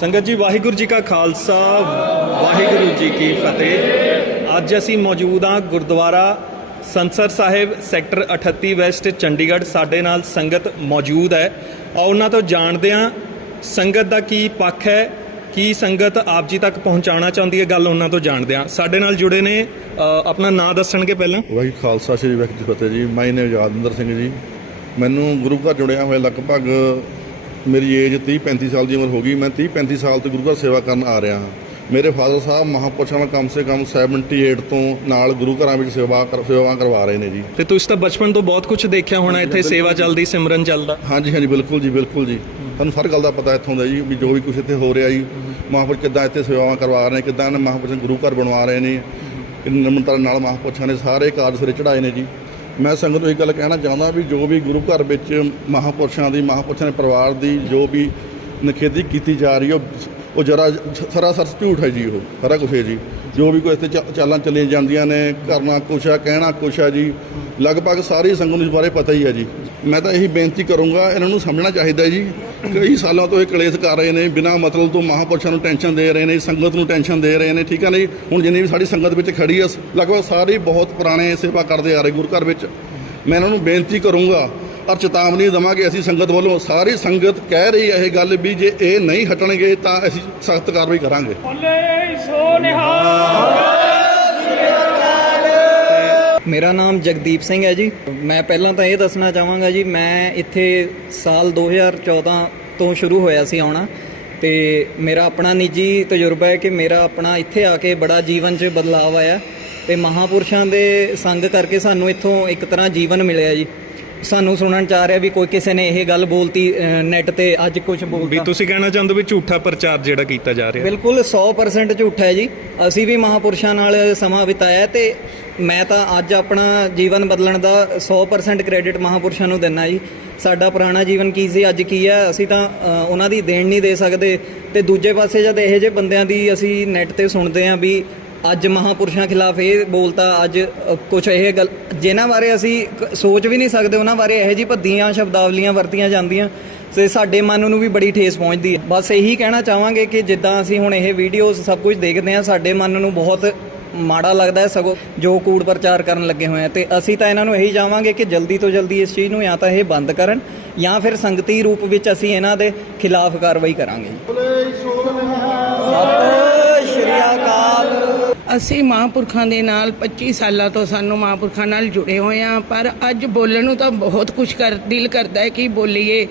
ਸੰਗਤ ਜੀ, ਵਾਹਿਗੁਰੂ ਜੀ ਕਾ ਖਾਲਸਾ, ਵਾਹਿਗੁਰੂ ਜੀ ਕੀ ਫਤਿਹ। ਅੱਜ ਅਸੀਂ ਮੌਜੂਦ ਹਾਂ ਗੁਰਦੁਆਰਾ ਸੰਸਰ ਸਾਹਿਬ, ਸੈਕਟਰ 38 ਵੈਸਟ, ਚੰਡੀਗੜ੍ਹ। ਸਾਡੇ ਨਾਲ ਸੰਗਤ ਮੌਜੂਦ ਹੈ। ਔਰ ਉਹਨਾਂ ਤੋਂ ਜਾਣਦੇ ਹਾਂ, ਸੰਗਤ ਦਾ ਕੀ ਪੱਖ ਹੈ, ਕੀ ਸੰਗਤ ਆਪ ਜੀ ਤੱਕ ਪਹੁੰਚਾਉਣਾ ਚਾਹੁੰਦੀ ਹੈ, ਗੱਲ ਉਹਨਾਂ ਤੋਂ ਜਾਣਦੇ ਹਾਂ। ਸਾਡੇ ਨਾਲ ਜੁੜੇ ਨੇ ਆਪਣਾ ਨਾਂ ਦੱਸਣਗੇ ਪਹਿਲਾਂ। ਵਾਹਿਗੁਰੂ ਖਾਲਸਾ, ਸ੍ਰੀ ਵਾਹਿਗੁਰੂ ਜੀ ਫਤਿਹ ਜੀ। ਮੈਂ ਨੇ ਯਾਦਵਿੰਦਰ ਸਿੰਘ ਜੀ। ਮੈਨੂੰ ਗੁਰੂ ਘਰ ਜੁੜਿਆ ਹੋਇਆ ਲਗਭਗ ਮੇਰੀ ਏਜ 30 35 ਸਾਲ ਦੀ ਉਮਰ ਹੋ ਗਈ ਮੈਂ 30 35 ਸਾਲ ਤੋਂ ਗੁਰੂ ਘਰ ਸੇਵਾ ਕਰਨ ਆ ਰਿਹਾ ਹਾਂ। ਮੇਰੇ ਫਾਦਰ ਸਾਹਿਬ ਮਹਾਂਪੁਰਸ਼ਾਂ ਨਾਲ ਕਮ ਸੇ ਕਮ 78 ਤੋਂ ਨਾਲ ਗੁਰੂ ਘਰਾਂ ਵਿੱਚ ਸੇਵਾ ਕਰ- ਸੇਵਾ ਕਰਵਾ ਰਹੇ ਨੇ ਜੀ। ਤੇ ਤੁਸੀਂ ਤਾਂ ਬਚਪਨ ਤੋਂ ਬਹੁਤ ਕੁਝ ਦੇਖਿਆ ਹੋਣਾ ਇੱਥੇ ਸੇਵਾ ਚੱਲਦੀ ਸਿਮਰਨ ਚੱਲਦਾ। ਹਾਂਜੀ ਹਾਂਜੀ ਬਿਲਕੁਲ ਜੀ ਬਿਲਕੁਲ ਜੀ। ਤੁਹਾਨੂੰ ਹਰ ਗੱਲ ਦਾ ਪਤਾ ਇੱਥੋਂ ਦਾ ਜੀ ਵੀ ਜੋ ਵੀ ਕੁਝ ਇੱਥੇ ਹੋ ਰਿਹਾ ਜੀ। ਮਹਾਂਪੁਰਸ਼ ਕਿੱਦਾਂ ਇੱਥੇ ਸੇਵਾਵਾਂ ਕਰਵਾ ਰਹੇ ਨੇ ਕਿੱਦਾਂ ਮਹਾਂਪੁਰਸ਼ਾਂ ਗੁਰੂ ਘਰ ਬਣਵਾ ਰਹੇ ਨੇ। ਕਿੰਨੀ ਨਿਮਰਤਾ ਨਾਲ ਮਹਾਂਪੁਰਸ਼ਾਂ ਨੇ ਸਾਰੇ ਕਾਰਜ ਸਿਰੇ ਚੜਾਏ ਨੇ ਜੀ। ਮੈਂ ਸੰਗਤ ਨੂੰ ਇਹ ਗੱਲ ਕਹਿਣਾ ਚਾਹੁੰਦਾ ਵੀ ਜੋ ਵੀ ਗੁਰੂ ਘਰ ਵਿੱਚ ਮਹਾਂਪੁਰਸ਼ਾਂ ਦੀ, ਮਹਾਂਪੁਰਸ਼ਾਂ ਦੇ ਪਰਿਵਾਰ ਦੀ ਜੋ ਵੀ ਨਖੇਦੀ ਕੀਤੀ ਜਾ ਰਹੀ ਹੈ ਉਹ ਉਹ ਜਰਾ ਸਰਾਸਰ ਝੂਠ ਹੈ ਜੀ ਉਹ, ਸਾਰਾ ਕੁਛ ਹੈ ਜੀ। ਜੋ ਵੀ ਕੋਈ ਇੱਥੇ ਚ- ਚਾਲਾਂ ਚੱਲੀਆਂ ਜਾਂਦੀਆਂ ਨੇ, ਕਰਨਾ ਕੁਛ ਆ ਕਹਿਣਾ ਕੁਛ ਆ ਜੀ। ਲਗਭਗ ਸਾਰੀ ਸੰਗਤ ਨੂੰ ਇਸ ਬਾਰੇ ਪਤਾ ਹੀ ਹੈ ਜੀ। ਮੈਂ ਤਾਂ ਇਹੀ ਬੇਨਤੀ ਕਰੂੰਗਾ, ਇਹਨਾਂ ਨੂੰ ਸਮਝਣਾ ਚਾਹੀਦਾ ਜੀ। ਕਈ ਸਾਲਾਂ ਤੋਂ ਇਹ ਕਲੇਸ਼ ਕਰ ਰਹੇ ਨੇ, ਬਿਨਾਂ ਮਤਲਬ ਤੋਂ ਮਹਾਂਪੁਰਸ਼ਾਂ ਨੂੰ ਟੈਨਸ਼ਨ ਦੇ ਰਹੇ ਨੇ, ਸੰਗਤ ਨੂੰ ਟੈਨਸ਼ਨ ਦੇ ਰਹੇ ਨੇ, ਠੀਕ ਹੈ ਨਾ ਜੀ? ਹੁਣ ਜਿੰਨੀ ਵੀ ਸਾਡੀ ਸੰਗਤ ਵਿੱਚ ਖੜੀ ਹੈ, ਲਗਭਗ ਸਾਰੇ ਬਹੁਤ ਪੁਰਾਣੇ ਸੇਵਾ ਕਰਦੇ ਆ ਰਹੇ ਗੁਰੂ ਘਰ ਵਿੱਚ। ਮੈਂ ਇਹਨਾਂ ਨੂੰ ਬੇਨਤੀ ਕਰੂੰਗਾ ਔਰ ਚੇਤਾਵਨੀ ਦੇਵਾਂਗੇ ਅਸੀਂ ਸੰਗਤ ਵੱਲੋਂ। ਸਾਰੀ ਸੰਗਤ ਕਹਿ ਰਹੀ ਹੈ ਇਹ ਗੱਲ ਵੀ ਜੇ ਇਹ ਨਹੀਂ ਹਟਣਗੇ ਤਾਂ ਅਸੀਂ ਸਖਤ ਕਾਰਵਾਈ ਕਰਾਂਗੇ। ਬੋਲੇ ਸੋ ਨਿਹਾਲ। ਮੇਰਾ ਨਾਮ ਜਗਦੀਪ ਸਿੰਘ ਹੈ ਜੀ। ਮੈਂ ਪਹਿਲਾਂ ਤਾਂ ਇਹ ਦੱਸਣਾ ਚਾਹਾਂਗਾ ਜੀ ਮੈਂ ਇੱਥੇ ਸਾਲ 2014 ਤੋਂ ਸ਼ੁਰੂ ਹੋਇਆ ਸੀ ਆਉਣਾ ਤੇ ਮੇਰਾ ਆਪਣਾ ਨਿੱਜੀ ਤਜਰਬਾ ਹੈ ਕਿ ਮੇਰਾ ਆਪਣਾ ਇੱਥੇ ਆ ਕੇ ਬੜਾ ਜੀਵਨ 'ਚ ਬਦਲਾਅ ਆਇਆ ਤੇ ਮਹਾਪੁਰਸ਼ਾਂ ਦੇ ਸੰਗ ਕਰਕੇ ਸਾਨੂੰ ਇੱਥੋਂ ਇੱਕ ਤਰ੍ਹਾਂ ਜੀਵਨ ਮਿਲਿਆ ਜੀ। ਸਾਨੂੰ ਸੁਣਨ ਚ ਆ ਰਿਹਾ ਵੀ ਕੋਈ ਕਿਸੇ ਨੇ ਇਹ ਗੱਲ ਬੋਲਤੀ ਨੈਟ ਤੇ ਅੱਜ ਕੁਝ ਵੀ ਬੋਲਤਾ ਤੁਸੀਂ ਕਹਿਣਾ ਚਾਹੁੰਦੇ ਹੋ ਵੀ ਝੂਠਾ ਪ੍ਰਚਾਰ ਜਿਹੜਾ ਕੀਤਾ ਜਾ ਰਿਹਾ? ਬਿਲਕੁਲ 100% ਝੂਠ ਹੈ ਜੀ। ਅਸੀਂ ਵੀ ਮਹਾਪੁਰਸ਼ਾਂ ਨਾਲ ਸਮਾਂ ਬਿਤਾਇਆ ਤੇ ਮੈਂ ਤਾਂ ਅੱਜ ਆਪਣਾ ਜੀਵਨ ਬਦਲਣ ਦਾ 100% ਕ੍ਰੈਡਿਟ ਮਹਾਪੁਰਸ਼ਾਂ ਨੂੰ ਦਿੰਨਾ ਜੀ। ਸਾਡਾ ਪੁਰਾਣਾ ਜੀਵਨ ਕੀ ਸੀ ਅੱਜ ਕੀ ਹੈ? ਅਸੀਂ ਤਾਂ ਅ, ਉਹਨਾਂ ਦੀ ਦੇਣ ਨਹੀਂ ਦੇ ਸਕਦੇ। ਤੇ ਦੂਜੇ ਪਾਸੇ ਜਦ ਇਹੋ ਜਿਹੇ ਬੰਦਿਆਂ ਦੀ ਅਸੀਂ ਨੈਟ ਤੇ ਸੁਣਦੇ ਹਾਂ ਵੀ ਅੱਜ ਮਹਾਪੁਰਸ਼ਾਂ ਖਿਲਾਫ ਇਹ ਬੋਲਤਾ, ਅੱਜ ਕੁਝ ਇਹ ਗੱਲ, ਜਿਨ੍ਹਾਂ ਬਾਰੇ ਅਸੀਂ ਕ- ਸੋਚ ਵੀ ਨਹੀਂ ਸਕਦੇ, ਉਹਨਾਂ ਬਾਰੇ ਇਹੋ ਜਿਹੀ ਭੱਦੀਆਂ, ਸ਼ਬਦਾਵਲੀਆਂ ਵਰਤੀਆਂ ਜਾਂਦੀਆਂ, ਤੇ ਸਾਡੇ ਮਨ ਨੂੰ ਵੀ ਬੜੀ ਠੇਸ ਪਹੁੰਚਦੀ ਹੈ। ਬਸ ਇਹੀ ਕਹਿਣਾ ਚਾਹਾਂਗੇ ਕਿ ਜਿੱਦਾਂ ਅਸੀਂ ਹੁਣ ਇਹ ਵੀਡੀਓਜ਼ ਸਭ ਕੁਝ ਦੇਖਦੇ ਹਾਂ, ਸਾਡੇ ਮਨ ਨੂੰ ਬਹੁਤ ਮਾੜਾ ਲੱਗਦਾ ਹੈ ਸਗੋਂ, ਜੋ ਕੂੜ ਪ੍ਰਚਾਰ ਕਰਨ ਲੱਗੇ ਹੋਏ ਆ ਤੇ ਅਸੀਂ ਤਾਂ ਇਹਨਾਂ ਨੂੰ ਇਹੀ ਚਾਹਾਂਗੇ ਕਿ ਜਲਦੀ ਤੋਂ ਜਲਦੀ ਇਸ ਚੀਜ਼ ਨੂੰ ਜਾਂ ਤਾਂ ਇਹ ਬੰਦ ਕਰਨ, ਜਾਂ ਫਿਰ ਸੰਗਤੀ ਰੂਪ ਵਿੱਚ ਅਸੀਂ ਇਹਨਾਂ ਦੇ ਖਿਲਾਫ ਕਾਰਵਾਈ ਕਰਾਂਗੇ। ਸਤਿ ਅਸੀਂ ਮਹਾਂਪੁਰਖਾਂ ਦੇ ਨਾਲ 25 ਸਾਲਾਂ ਤੋਂ ਸਾਨੂੰ ਮਹਾਂਪੁਰਖਾਂ ਨਾਲ ਜੁੜੇ ਹੋਏ ਆ ਪਰ ਅੱਜ ਬੋਲਣ ਨੂੰ ਤਾਂ ਬਹੁਤ ਕੁਝ ਕਰ, ਦਿਲ ਕਰਦਾ ਹੈ ਕਿ ਬੋਲੀਏ।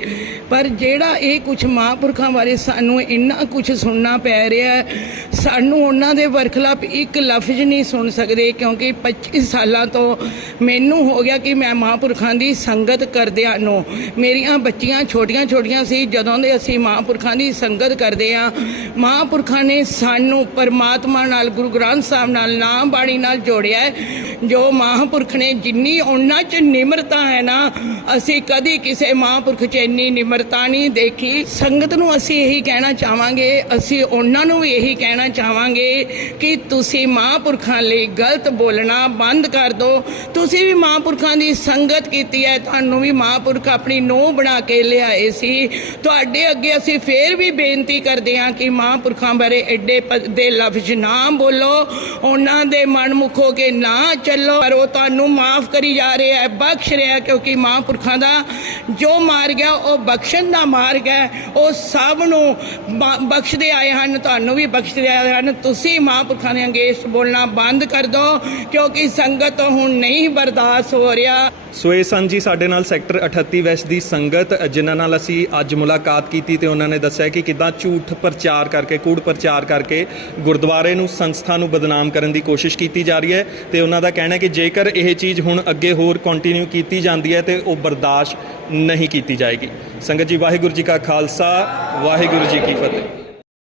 ਪਰ ਜਿਹੜਾ ਇਹ ਕੁਝ ਮਹਾਂਪੁਰਖਾਂ ਬਾਰੇ ਸਾਨੂੰ ਇੰਨਾ ਕੁਝ ਸੁਣਨਾ ਪੈ ਰਿਹਾ ਹੈ, ਸਾਨੂੰ ਉਹਨਾਂ ਦੇ ਵਰਖਲਾਪ ਇੱਕ ਲਫ਼ਜ਼ ਨਹੀਂ ਸੁਣ ਸਕਦੇ, ਕਿਉਂਕਿ 25 ਸਾਲਾਂ ਤੋਂ ਮੈਨੂੰ ਹੋ ਗਿਆ ਕਿ ਮੈਂ ਮਹਾਂਪੁਰਖਾਂ ਦੀ ਸੰਗਤ ਕਰਦਿਆਂ ਨੂੰ। ਮੇਰੀਆਂ ਬੱਚੀਆਂ ਛੋਟੀਆਂ ਛੋਟੀਆਂ ਸੀ, ਜਦੋਂ ਦੇ ਅਸੀਂ ਮਹਾਂਪੁਰਖਾਂ ਦੀ ਸੰਗਤ ਕਰਦੇ ਆ ਮਹਾਂਪੁਰਖਾਂ ਨੇ ਸਾਨੂੰ ਪਰਮਾਤਮਾ ਨਾਲ ਗੁਰੂ ਗ੍ਰੰਥ ਸਾਹਿਬ ਨਾਲ, ਨਾਮ ਬਾਣੀ ਨਾਲ ਜੋੜਿਆ ਹੈ। ਜੋ ਮਹਾਂਪੁਰਖ ਨੇ ਜਿੰਨੀ ਉਹਨਾਂ 'ਚ ਨਿਮਰਤਾ ਹੈ ਨਾ, ਅਸੀਂ ਕਦੀ ਕਿਸੇ ਮਹਾਂਪੁਰਖ 'ਚ ਇੰਨੀ ਨਿਮਰਤਾ ਨਹੀਂ ਦੇਖੀ। ਸੰਗਤ ਨੂੰ ਅਸੀਂ ਇਹੀ ਕਹਿਣਾ ਚਾਹਾਂਗੇ, ਅਸੀਂ ਉਹਨਾਂ ਨੂੰ ਵੀ ਇਹੀ ਕਹਿਣਾ ਚਾਹਾਂਗੇ ਕਿ ਤੁਸੀਂ ਮਹਾਂਪੁਰਖਾਂ ਲਈ ਗਲਤ ਬੋਲਣਾ ਬੰਦ ਕਰ ਦਿਓ। ਤੁਸੀਂ ਵੀ ਮਹਾਂਪੁਰਖਾਂ ਦੀ ਸੰਗਤ ਕੀਤੀ ਹੈ, ਤੁਹਾਨੂੰ ਵੀ ਮਹਾਂਪੁਰਖ ਆਪਣੀ ਨੂੰਹ ਬਣਾ ਕੇ ਲਿਆਏ ਸੀ। ਤੁਹਾਡੇ ਅੱਗੇ ਅਸੀਂ ਫੇਰ ਵੀ ਬੇਨਤੀ ਕਰਦੇ ਹਾਂ ਕਿ ਮਹਾਂਪੁਰਖਾਂ ਬਾਰੇ ਐਡੇ ਪ- ਦੇ ਲਫ਼ਜ਼ ਨਾ ਬੋਲੋ। ਉਹਨਾਂ ਦੇ ਮਨ ਮੁਖ ਹੋ ਕੇ ਨਾ ਚੱਲੋ। ਪਰ ਉਹ ਤੁਹਾਨੂੰ ਮਾਫ ਕਰੀ ਜਾ ਰਿਹਾ ਹੈ ਬਖਸ਼ ਰਿਹਾ ਕਿਉਂਕਿ ਮਹਾਂਪੁਰਖਾਂ ਦਾ ਜੋ ਮਾਰ ਗਿਆ, ਉਹ ਬਖਸ਼ਣ ਦਾ ਮਾਰਗ ਹੈ। ਉਹ ਸਭ ਨੂੰ ਬਖਸ਼ਦੇ ਆਏ ਹਨ, ਤੁਹਾਨੂੰ ਵੀ ਬਖਸ਼ਦੇ ਆਏ ਹਨ। ਤੁਸੀਂ ਮਹਾਂਪੁਰਖਾਂ ਦੇ ਅੰਗੇਸ਼ ਬੋਲਣਾ ਬੰਦ ਕਰ ਦਿਓ ਕਿਉਂਕਿ ਸੰਗਤ ਹੁਣ ਨਹੀਂ ਬਰਦਾਸ਼ਤ ਹੋ ਰਿਹਾ। ਸੋ ਇਹ ਸਨ ਜੀ ਸਾਡੇ ਨਾਲ ਸੈਕਟਰ 38 ਵੈਸਟ ਦੀ ਸੰਗਤ, ਜਿਨ੍ਹਾਂ ਨਾਲ ਅਸੀਂ ਅੱਜ ਮੁਲਾਕਾਤ ਕੀਤੀ ਤੇ ਉਹਨਾਂ ਨੇ ਦੱਸਿਆ ਕਿ ਕਿਦਾਂ ਝੂਠ ਪ੍ਰਚਾਰ ਕਰਕੇ, ਕੂੜ ਪ੍ਰਚਾਰ ਕਰਕੇ ਗੁਰਦੁਆਰੇ ਨੂੰ, ਸੰਸਥਾ ਨੂੰ ਬਦਲ ਬਦਨਾਮ ਕਰਨ ਦੀ ਕੋਸ਼ਿਸ਼ ਕੀਤੀ ਜਾ ਰਹੀ ਹੈ ਤੇ ਉਹਨਾਂ ਦਾ ਕਹਿਣਾ ਹੈ ਕਿ ਜੇਕਰ ਇਹ ਚੀਜ਼ ਹੁਣ ਅੱਗੇ ਹੋਰ ਕੰਟੀਨਿਊ ਕੀਤੀ ਜਾਂਦੀ ਹੈ ਤੇ ਉਹ ਬਰਦਾਸ਼ਤ ਨਹੀਂ ਕੀਤੀ ਜਾਏਗੀ। ਸੰਗਤ ਜੀ, ਵਾਹਿਗੁਰੂ ਜੀ ਕਾ ਖਾਲਸਾ, ਵਾਹਿਗੁਰੂ ਜੀ ਕੀ ਫਤਿਹ।